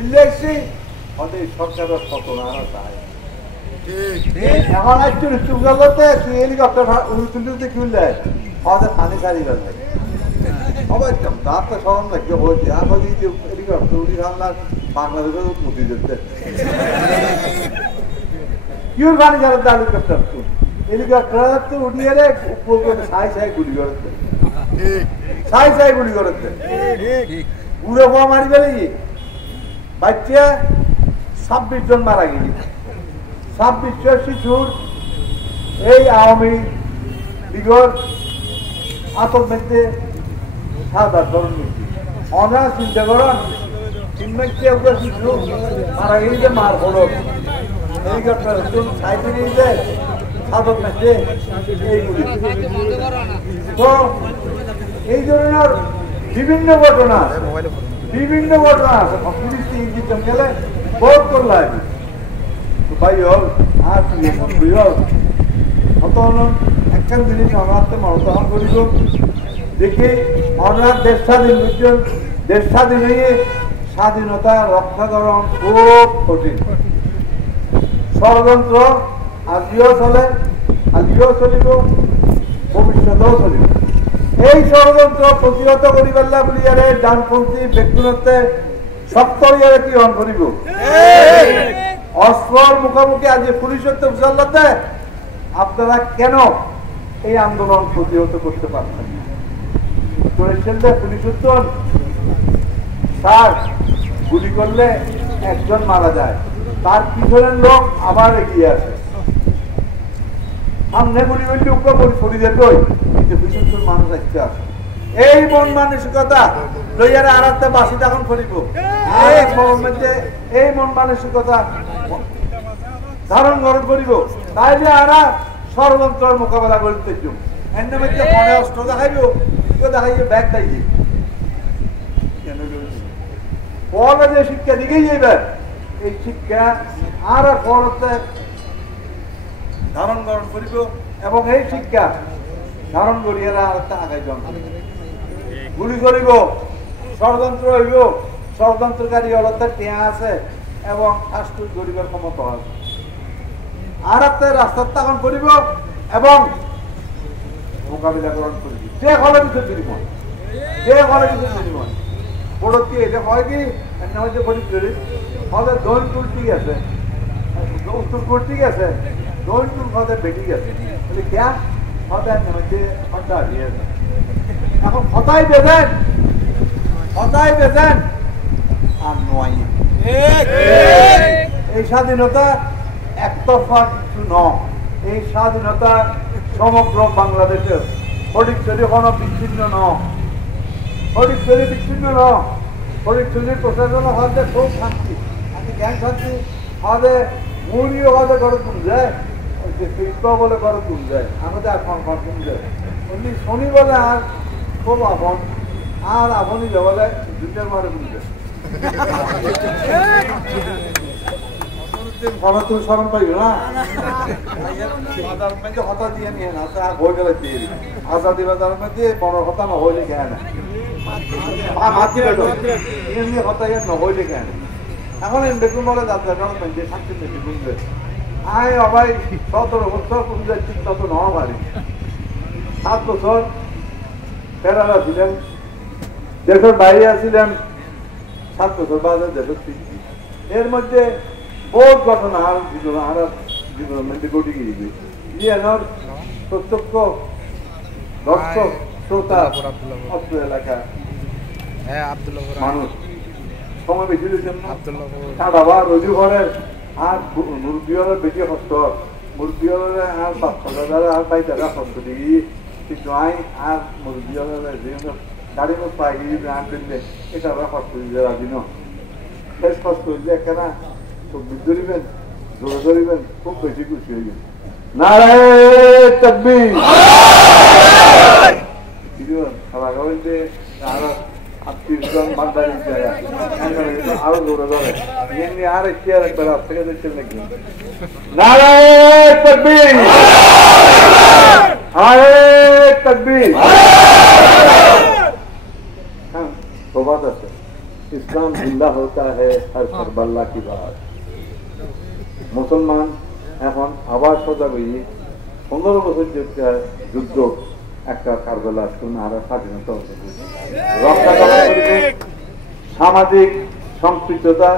election আমাদের সরকারের পতন আর চায় এখন একজন চুগালতে কি হেলিকপ্টার উড়ে খুললে আমাদের পানি সারি গেল সবাই তার তো সরম লাগছে হয়েছে আমাদের যে হেলিকপ্টার উড়ি হামলার বাংলাদেশের উন্নতি দিচ্ছে কিউর পানি সারের হেলিকপ্টার তো হেলিকপ্টার তো উঠিয়ে উপর করে ছাই গুলি করতে ছাই গুলি করতে উড়ে পোয়া মারি গেলে বাচ্চা 26 জন মারা গেছে 26 জন শিশুর এই আওয়ামী লীগের আতঙ্কে সাদা ধরন অনার চিন্তা করেন শিশু মারা গেছে মার হলো হেলিকপ্টার সাইডে নিয়ে যায় সাদর মেসে এইগুলি তো এই ধরনের বিভিন্ন ঘটনা আছে পুলিশ ইঞ্জিন গেলে বহুত করল ভাই হোক আর তুই হোক একখান জিনিস অনাথে মনোতহন করিল দেখি অনাথ দেশ স্বাধীন হয়ে স্বাধীনতা রক্ষাকরণ খুব কঠিন ষড়যন্ত্র আজিও চলে আজিও চলিব ভবিষ্যতেও চলিব এই ষড়যন্ত্র প্রতিহত করিবার বলি আরে ডানপন্থী ব্যক্তিগতে শক্ত ইয়ারে কি অন করিব অস্ত্রর মুখোমুখি আজ পুলিশের তো বুঝাল্লাতে আপনারা কেন এই আন্দোলন প্রতিহত করতে পারছেন করেছেন যে পুলিশ উত্তর স্যার গুলি করলে একজন মারা যায় তার পিছনের লোক আবার এগিয়ে আসে সামনে গুলি করলে উপর সরি যেত কিন্তু বিশেষ মানুষ আসতে আসে এই মন মানসিকতা লইয়ারে আর একটা বাসি তখন করিব এই মন মানসিকতা ধারণ গ্রহণ করিব তাইলে আর ষড়যন্ত্রের মোকাবেলা করতে এর মধ্যে মনে অস্ত্র দেখাইব দেখাইবে ব্যাগ দেখাইবে পরে যে শিক্ষা দিকেই যাইবে এই শিক্ষা আর পরতে ধারণ গ্রহণ করিব এবং এই শিক্ষা ধারণ করিয়া আর একটা আগাই জন গুলি করিব ষড়যন্ত্র হইব ষড়যন্ত্রকারী অলতে টেয়া আছে এবং ফাস্টফুড গরিবের ক্ষমতা আছে আর একটা রাস্তা স্থাপন করিব এবং মোকাবিলা গ্রহণ করিব যে ফলে কিছু বিনিময় পড়তি এটা হয় কি হচ্ছে গরিব গরিব আমাদের দৈনপুর ঠিক আছে উত্তরপুর ঠিক আছে দৈনপুর আমাদের বেটি গেছে কেন আমাদের মধ্যে হত্যা দিয়ে এখন হতাই বেঁধেন আর নয় এই স্বাধীনতা একতরফা কিছু নয় এই স্বাধীনতা সমগ্র বাংলাদেশের ফটিকছড়ি কোনো বিচ্ছিন্ন নয় ফটিকছড়ির প্রশাসন হতে খুব শান্তি জ্ঞান শান্তি আমাদের মুড়িও হতে ঘরে তুল যায় বলে ঘরে তুল যায় আমাদের এখন তুল যায় উনি শনি বলে আর খুব আপন আর আপনই বলে দুটার মারে তুল যায় তুমি স্মরণ পাইবে না হতা দিয়ে নিয়ে না বই গেলে দিয়ে আজাদি বাজার মধ্যে বড় হতা না হইলে কে না হতা না হইলে কে না এখন বেগুন বলে যাত্রা কারণ শান্তি বেশি বুঝবে আয় অবাই 17 বছর কোন যাচ্ছি তত নয় পারি 7 বছর কেরালা ছিলেন দেশের বাইরে আসছিলেন 7 বছর বাদে দেশের ফিরছি এর মধ্যে বহুত ঘটনা আর জীবনের মধ্যে ঘটে গিয়েছে প্রত্যক্ষ দর্শক শ্রোতা অত্র এলাকা মানুষ সময় বেশি দিয়েছেন বাবা রজু ঘরের আর মুরব্বী হলের বেশি কষ্ট মুরব্বী হলে আর বাচ্চা আর ভাই তারা কষ্ট দিই কিন্তু আই আর মুরব্বী হলে গাড়ি মত পাই আন দিলে এটা কষ্ট দিতে রাজি ন বেশ কষ্ট হইলে একটা ধরিবেন জোরে ধরিবেন খুব বেশি খুশি হইবেন নারায়ণ তাকবীর আরো 30 জন বান্দারি আরো জোরে ধরে এমনি আর চেয়ার একবার আজ থেকে দেখছেন নাকি নারায়ণ তাকবীর নারায়ণ তাকবীর হ্যাঁ প্রবাদ আছে इस्लाम जिंदा होता है हर करबला की बात मुसलमान এখন আবার সজাগ হয়ে 15 বছর যুদ্ধ একটা কারবালা শুনে আর স্বাধীনতা রক্ষাকরণ করিবে সামাজিক সম্পৃক্ততা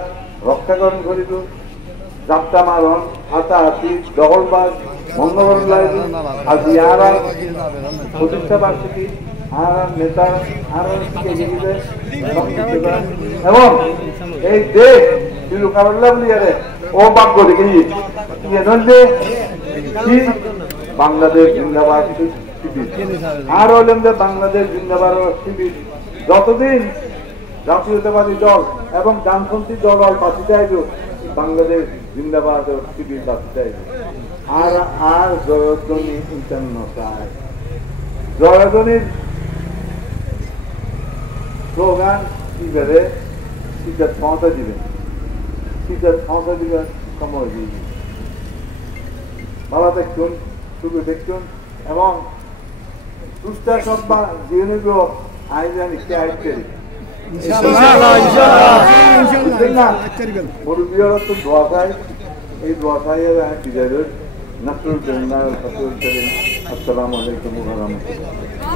রক্ষাকরণ করিব যাত্রা মারণ হাতাহাতি দখলবাজ বন্ধকরণ লাগবে আজি আর প্রতিষ্ঠা বার্ষিকী আর নেতা আর এবং এই দেশ শুরু কারণলা বলি আরে ও বাক করে কি বাংলাদেশ জিন্দাবাদ শিবির আর হলেন যে বাংলাদেশ জিন্দাবাদ শিবির যতদিন জাতীয়তাবাদী দল এবং ডানপন্থী দল পাশে চাইব বাংলাদেশ জিন্দাবাদ শিবির পাশে চাইব আর আর জয়ধ্বনি ইন্টারন্যাশনাল জয়ধ্বনির স্লোগান কি বেড়ে শীতের ক্ষমতা দিবেন শীতের ক্ষমতা দিবেন সময় দিয়ে ভালো দেখুন শুধু দেখুন এবং সুস্থা সব্বা জীবনগুলো আয়োজন একটি আয়োজন মুরব্বীরা তো দোয়া চায় এই দোয়া চাই বিজয়ের নাসরুল করিম আসসালামু আলাইকুম ওয়া রাহমাতুল্লাহ